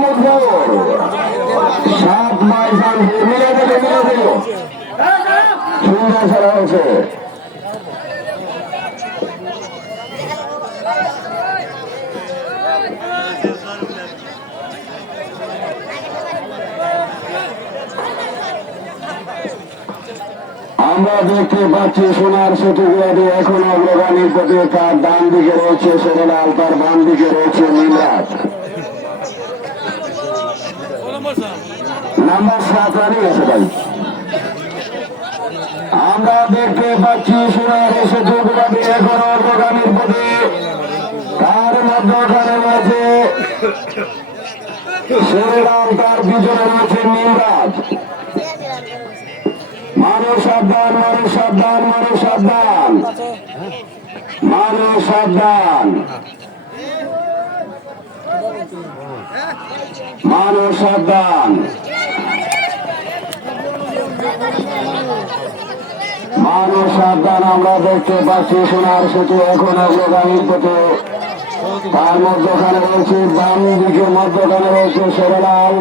Mahmudpur 7 mile মিলে দিল সুন্দর খেলা হয়েছে। আমরা দেখতে পাচ্ছি সোনার সেতু গুলাটি এখন অগ্রগামী পথে, তার ডান দিকে রয়েছে শেরলাল, তার বাম দিকে রয়েছে নীলাজ। নাম্বার 7 রানিং আছে ভাই। আমরা দেখতে পাচ্ছি সোনার সেতু গুলাটি এখন অগ্রগামী পথে, তার মধ্যখানে রয়েছে শেরলাল, তার পিছনে রয়েছে নীলাজ। মানুষ সাবধান, মানুষ সাবধান, মানুষ সাবধান, মানুষ সাবধান, মানুষ সাবধান, মানুষ সাবধান। আমরা দেখতে পাচ্ছি সোনার সেতু এখন অগ্রগামী পথে, তার মধ্যখানে রয়েছে বাম দিকে, মধ্যখানে রয়েছে শেরলাল,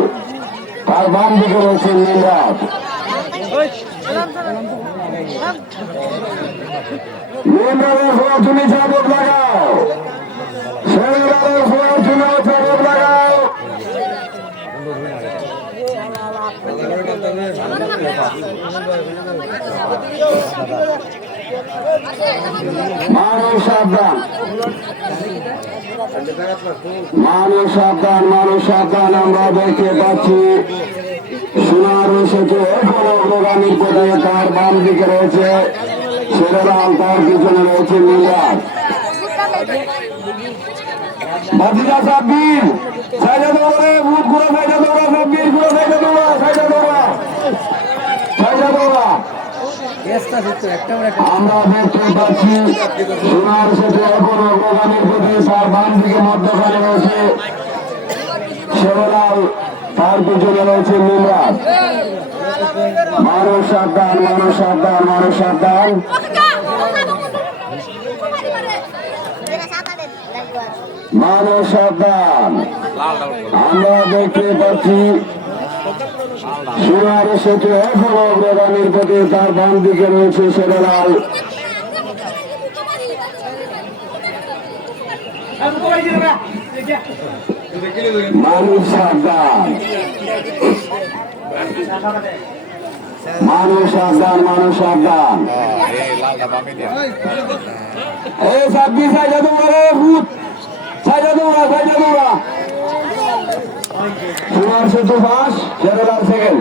তার বাম দিকে রয়েছে নীলাজ। তুমি চাবক লাগাও, শেরলালের ফোয়ার তুমি চাবক লাগাও। মানুষ সাবধান, মানুষ সাবধান, মানুষ সাবধান। আমরা দেখতে পাচ্ছি সোনার সেতু এখন অগ্রগামীর পথে, তার বাম দিকে রয়েছে শেরলাল, তার পিছনে রয়েছে নীলাজ। বাজিরা সাব্বির সাইডে দৌড়ে, ভূত ঘুরে সাইডে দৌড়া, সাব্বির ঘুরে সাইডে দৌড়া, সাইডে দৌড়া, সাইডে দৌড়া। আমরা দেখতে পাচ্ছি সোনার সেতু এখন অগ্রগামীর পথে, তার বাম দিকে মধ্যখানে রয়েছে শেরলাল, তার পিছনে রয়েছে নীলাজ। মানুষ সাবধান, মানুষ সাবধান, মানুষ সাবধান, মানুষ সাবধান। আমরা দেখতে পাচ্ছি সোনার সেতু এখন অগ্রগামীর পথে, তার বাম দিকে রয়েছে শেরলাল। মানুষ সাবধান, মানুষ সাবধান, মানুষ সাবধান। এই সাব্বির সাইডে দৌড়া, ভূত সাইডে দৌড়া, সাইডে দৌড়া। সোনার সেতু ফার্স্ট, শেরলাল সেকেন্ড।